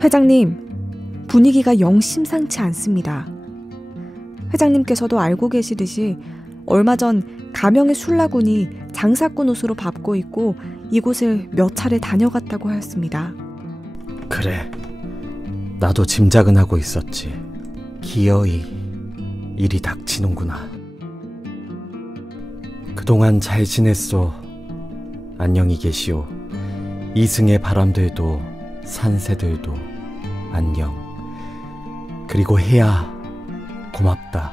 회장님, 분위기가 영 심상치 않습니다. 회장님께서도 알고 계시듯이 얼마 전 가명의 술라군이 장사꾼 옷으로 밟고 있고 이곳을 몇 차례 다녀갔다고 하였습니다. 그래, 나도 짐작은 하고 있었지. 기어이 일이 닥치는구나. 그동안 잘 지냈소. 안녕히 계시오. 이승의 바람들도 산새들도 안녕. 그리고 해야 고맙다.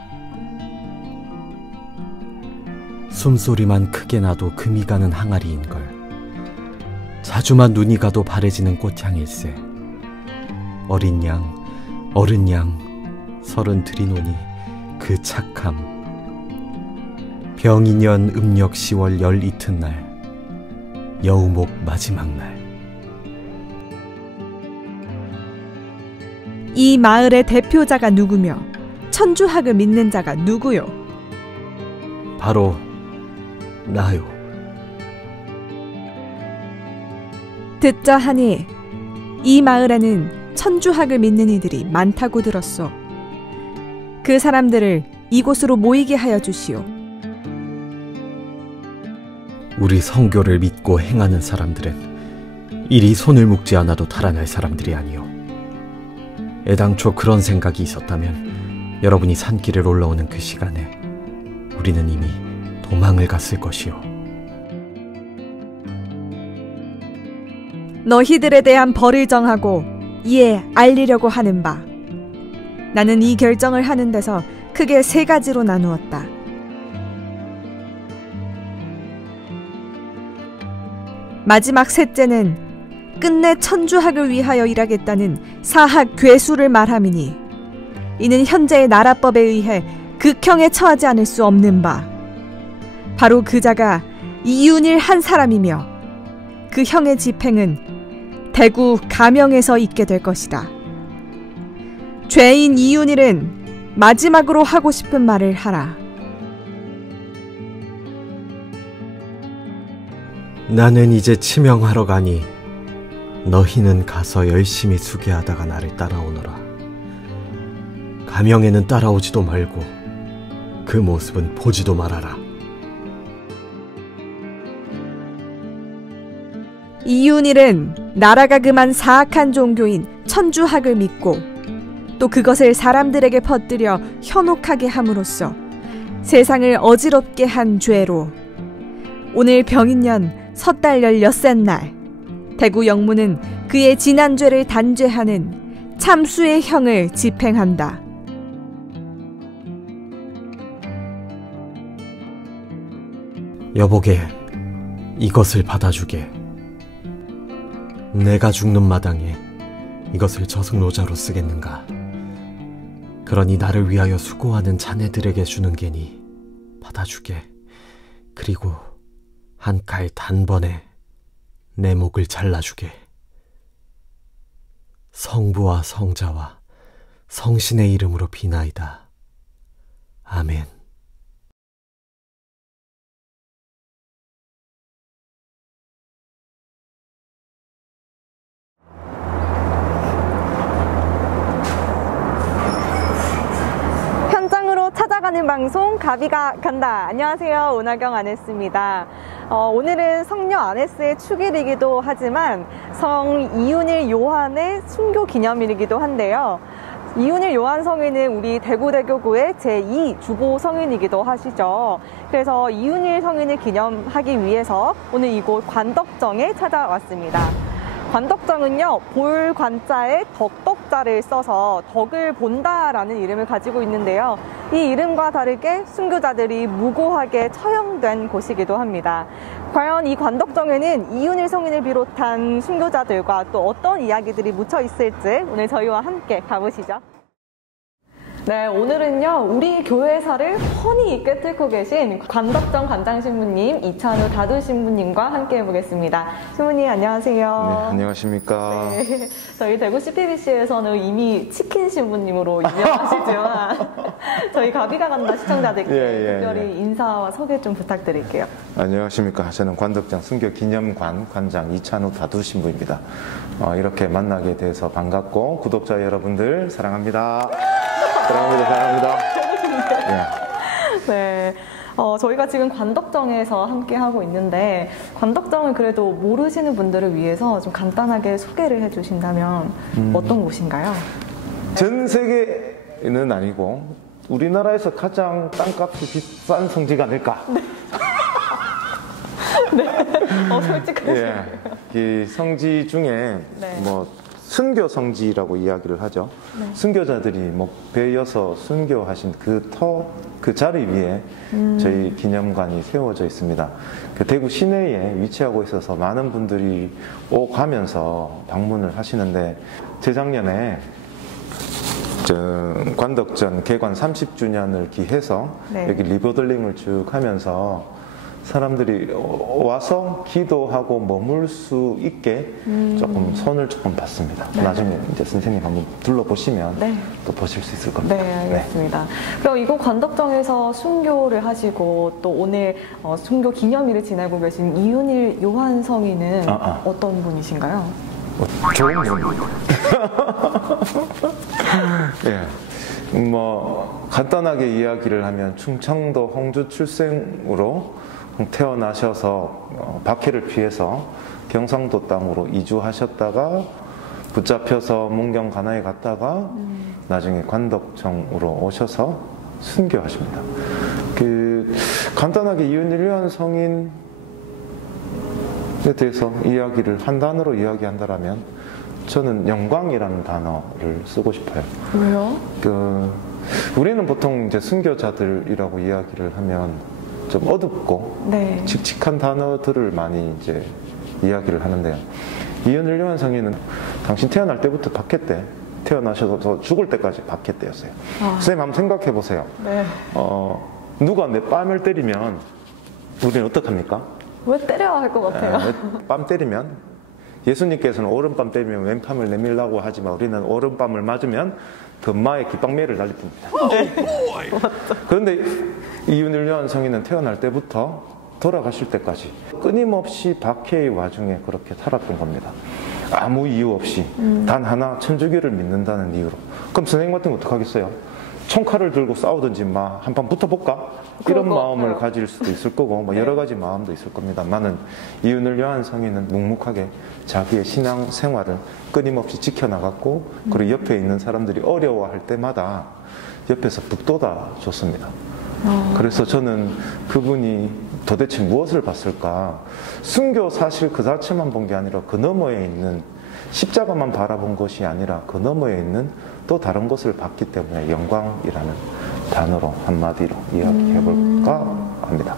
숨소리만 크게 나도 금이 가는 항아리인걸. 자주만 눈이 가도 바래지는 꽃향일세. 어린 양, 어른 양, 서른 들이노니 그 착함. 병인년 음력 10월 열 이튿날, 여우목 마지막 날. 이 마을의 대표자가 누구며 천주학을 믿는 자가 누구요? 바로 나요. 듣자 하니 이 마을에는 천주학을 믿는 이들이 많다고 들었소. 그 사람들을 이곳으로 모이게 하여 주시오. 우리 성교를 믿고 행하는 사람들은 이리 손을 묶지 않아도 달아날 사람들이 아니오. 애당초 그런 생각이 있었다면 여러분이 산길을 올라오는 그 시간에 우리는 이미 도망을 갔을 것이오. 너희들에 대한 벌을 정하고 이에 알리려고 하는 바, 나는 이 결정을 하는 데서 크게 세 가지로 나누었다. 마지막 셋째는 끝내 천주학을 위하여 일하겠다는 사학 괴수를 말함이니, 이는 현재의 나라법에 의해 극형에 처하지 않을 수 없는 바, 바로 그 자가 이윤일 한 사람이며 그 형의 집행은 대구 가명에서 있게 될 것이다. 죄인 이윤일은 마지막으로 하고 싶은 말을 하라. 나는 이제 치명하러 가니 너희는 가서 열심히 수계하다가 나를 따라오너라. 가명에는 따라오지도 말고 그 모습은 보지도 말아라. 이윤일은 나라가 금한 사악한 종교인 천주학을 믿고 또 그것을 사람들에게 퍼뜨려 현혹하게 함으로써 세상을 어지럽게 한 죄로 오늘 병인년 섣달 16날 대구 영무는 그의 지난 죄를 단죄하는 참수의 형을 집행한다. 여보게, 이것을 받아주게. 내가 죽는 마당에 이것을 저승노자로 쓰겠는가. 그러니 나를 위하여 수고하는 자네들에게 주는 게니 받아주게. 그리고 한 칼 단번에 내 목을 잘라주게. 성부와 성자와 성신의 이름으로 비나이다. 아멘. 현장으로 찾아가는 방송 가비가 간다. 안녕하세요, 오나경 아네스입니다. 오늘은 성녀 아네스의 축일이기도 하지만 성 이윤일 요한의 순교 기념일이기도 한데요. 이윤일 요한 성인은 우리 대구대교구의 제2 주보 성인이기도 하시죠. 그래서 이윤일 성인을 기념하기 위해서 오늘 이곳 관덕정에 찾아왔습니다. 관덕정은요, 볼 관자에 덕덕자를 써서 덕을 본다라는 이름을 가지고 있는데요. 이 이름과 다르게 순교자들이 무고하게 처형된 곳이기도 합니다. 과연 이 관덕정에는 이윤일 성인을 비롯한 순교자들과 또 어떤 이야기들이 묻혀 있을지 오늘 저희와 함께 가보시죠. 네, 오늘은요, 우리 교회사를 훤히 있게 뚫고 계신 관덕정 관장신부님, 이찬우 다두신부님과 함께 해보겠습니다. 신부님, 안녕하세요. 네, 안녕하십니까. 네, 저희 대구 CTBC에서는 이미 치킨 신부님으로 유명하시지만, 저희 가비가 간다 시청자들께 특별히 인사와 소개 좀 부탁드릴게요. 안녕하십니까. 저는 관덕정 순교기념관 관장 이찬우 다두신부입니다. 이렇게 만나게 돼서 반갑고, 구독자 여러분들 사랑합니다. 사랑합니다. 네. 저희가 지금 관덕정에서 함께 하고 있는데, 관덕정을 그래도 모르시는 분들을 위해서 좀 간단하게 소개를 해주신다면 어떤 곳인가요? 전 세계는 아니고 우리나라에서 가장 땅값이 비싼 성지가 아닐까. 네. 솔직하게. 이 성지 중에 뭐 순교 성지라고 이야기를 하죠. 순교자들이 뭐 배여서 순교하신 그 자리 위에 저희 기념관이 세워져 있습니다. 대구 시내에 위치하고 있어서 많은 분들이 가면서 방문을 하시는데, 재작년에 관덕전 개관 30주년을 기해서 여기 리모델링을 쭉 하면서 사람들이 와서 기도하고 머물 수 있게 손을 조금 봤습니다. 나중에 이제 선생님 한번 둘러보시면 또 보실 수 있을 겁니다. 네, 알겠습니다. 그럼 이곳 관덕정에서 순교를 하시고 또 오늘 순교 기념일을 지내고 계신 이윤일 요한 성인은 어떤 분이신가요? 좋은 분입니다. 간단하게 이야기를 하면 충청도 홍주 출생으로 태어나셔서 박해를 피해서 경상도 땅으로 이주하셨다가 붙잡혀서 문경 가나에 갔다가 나중에 관덕정으로 오셔서 순교하십니다. 간단하게 이윤일 요한 성인에 대해서 이야기를 한 단어로 이야기한다면 저는 영광이라는 단어를 쓰고 싶어요. 왜요? 우리는 보통 이제 순교자들이라고 이야기를 하면 좀 어둡고 칙칙한 단어들을 많이 이제 이야기를 하는데요. 이윤일 요한 성인은 당신 태어날 때부터 박해 때, 태어나셔서 죽을 때까지 박해 때였어요. 선생님 한번 생각해 보세요. 누가 내 뺨을 때리면 우리는 어떡합니까? 왜 때려야 할 것 같아요? 뺨 때리면, 예수님께서는 오른뺨 때리면 왼팔을 내밀라고 하지만 우리는 오른뺨을 맞으면 금마의 깃방매를 날릴 뿐입니다. 그런데 이윤일 요한 성인은 태어날 때부터 돌아가실 때까지 끊임없이 박해의 와중에 그렇게 살았던 겁니다. 아무 이유 없이 단 하나 천주교를 믿는다는 이유로. 그럼 선생님 같은 거 어떡하겠어요? 총칼을 들고 싸우든지 한판 붙어볼까? 이런 마음을 가질 수도 있을 거고 여러 가지 마음도 있을 겁니다. 나는 이윤일 요한 성인은 묵묵하게 자기의 신앙 생활을 끊임없이 지켜나갔고, 그리고 옆에 있는 사람들이 어려워할 때마다 옆에서 북돋아 줬습니다. 그래서 저는 그분이 도대체 무엇을 봤을까? 순교 사실 그 자체만 본 게 아니라 그 너머에 있는 십자가만 바라본 것이 아니라 그 너머에 있는 또 다른 것을 봤기 때문에 영광이라는 단어로 한마디로 이야기해볼까 합니다.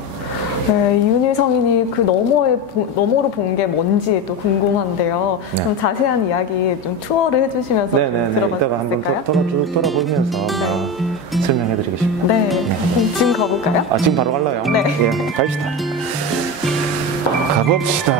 네, 이윤일 성인이 그 너머로 본 게 뭔지 또 궁금한데요. 좀 자세한 이야기 좀 투어를 해주시면서 들어볼 수 이따가 한번 있을까요? 돌아보면서 설명해드리겠습니다. 그럼 지금 가볼까요? 지금 바로 갈라요? 네. 갑시다. 가봅시다.